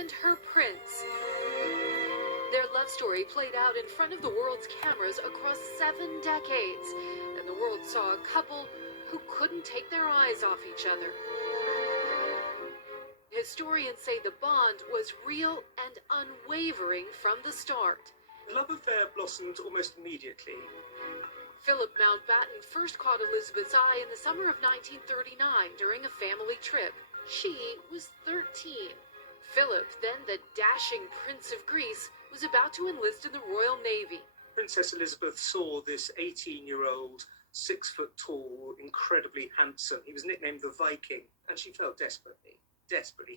and her prince. Their love story played out in front of the world's cameras across 7 decades, and the world saw a couple who couldn't take their eyes off each other. Historians say the bond was real and unwavering from the start. The love affair blossomed almost immediately. Philip Mountbatten first caught Elizabeth's eye in the summer of 1939 during a family trip. She was 13. Philip, then the dashing Prince of Greece, was about to enlist in the Royal Navy. Princess Elizabeth saw this 18-year-old, 6 foot tall, incredibly handsome. He was nicknamed the Viking, and she fell desperately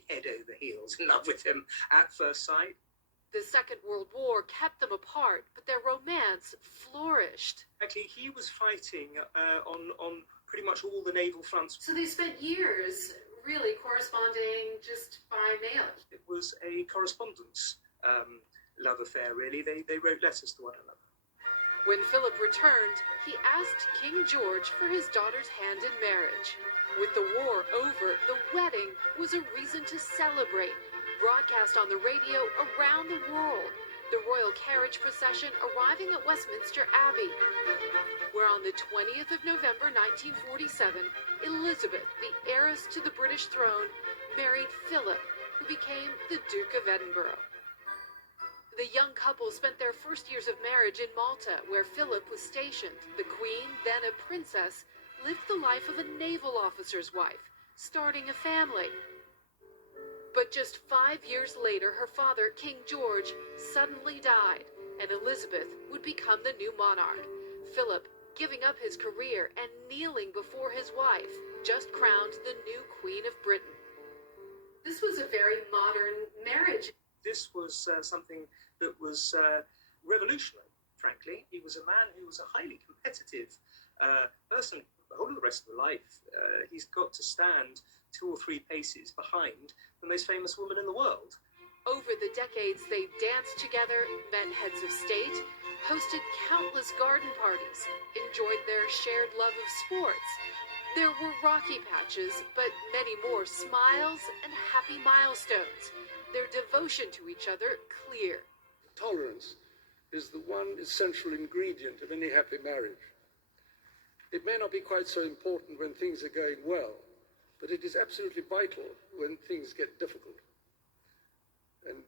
head over heels in love with him at first sight. The Second World War kept them apart, but their romance flourished. Actually, he was fighting on pretty much all the naval fronts. So they spent years really corresponding just by mail. It was a correspondence love affair, really. They wrote letters to one another. When Philip returned, he asked King George for his daughter's hand in marriage. With the war over, the wedding was a reason to celebrate. Broadcast on the radio around the world, the royal carriage procession arriving at Westminster Abbey, where on the 20th of November 1947, Elizabeth, the heiress to the British throne, married Philip, who became the Duke of Edinburgh. The young couple spent their first years of marriage in Malta, where Philip was stationed. The Queen, then a princess, lived the life of a naval officer's wife, starting a family. But just 5 years later, her father, King George, suddenly died, and Elizabeth would become the new monarch. Philip, giving up his career and kneeling before his wife, just crowned the new Queen of Britain. This was a very modern marriage. This was something that was revolutionary, frankly. He was a man who was a highly competitive person. The whole of the rest of life, he's got to stand 2 or 3 paces behind the most famous woman in the world. Over the decades, they danced together, met heads of state, hosted countless garden parties, enjoyed their shared love of sports. There were rocky patches, but many more smiles and happy milestones. Their devotion to each other clear. Tolerance is the one essential ingredient of any happy marriage. It may not be quite so important when things are going well, but it is absolutely vital when things get difficult. And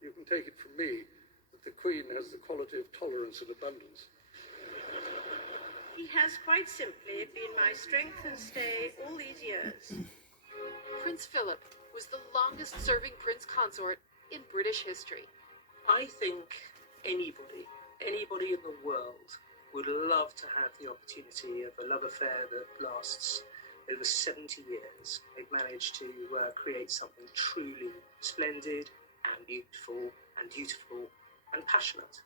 you can take it from me that the Queen has the quality of tolerance and abundance. He has quite simply been my strength and stay all these years. Prince Philip was the longest-serving prince consort in British history. I think anybody in the world would love to have the opportunity of a love affair that lasts over 70 years. They've managed to create something truly splendid and beautiful and passionate.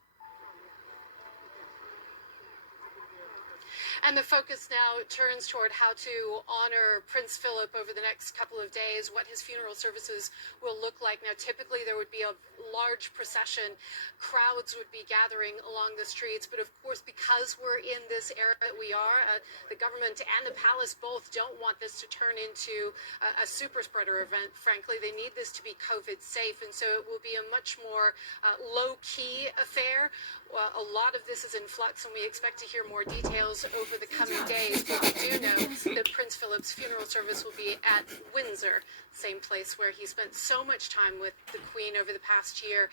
And the focus now turns toward how to honor Prince Philip over the next couple of days, what his funeral services will look like. Now, typically there would be a large procession. Crowds would be gathering along the streets. But of course, because we're in this era that we are, the government and the palace both don't want this to turn into a super spreader event. Frankly, they need this to be COVID safe. And so it will be a much more low-key affair. Well, a lot of this is in flux, and we expect to hear more details over the coming days. But we do know that Prince Philip's funeral service will be at Windsor, same place where he spent so much time with the Queen over the past year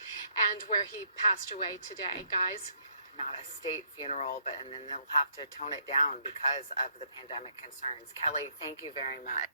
and where he passed away today. Guys? Not a state funeral, and then they'll have to tone it down because of the pandemic concerns. Kelly, thank you very much.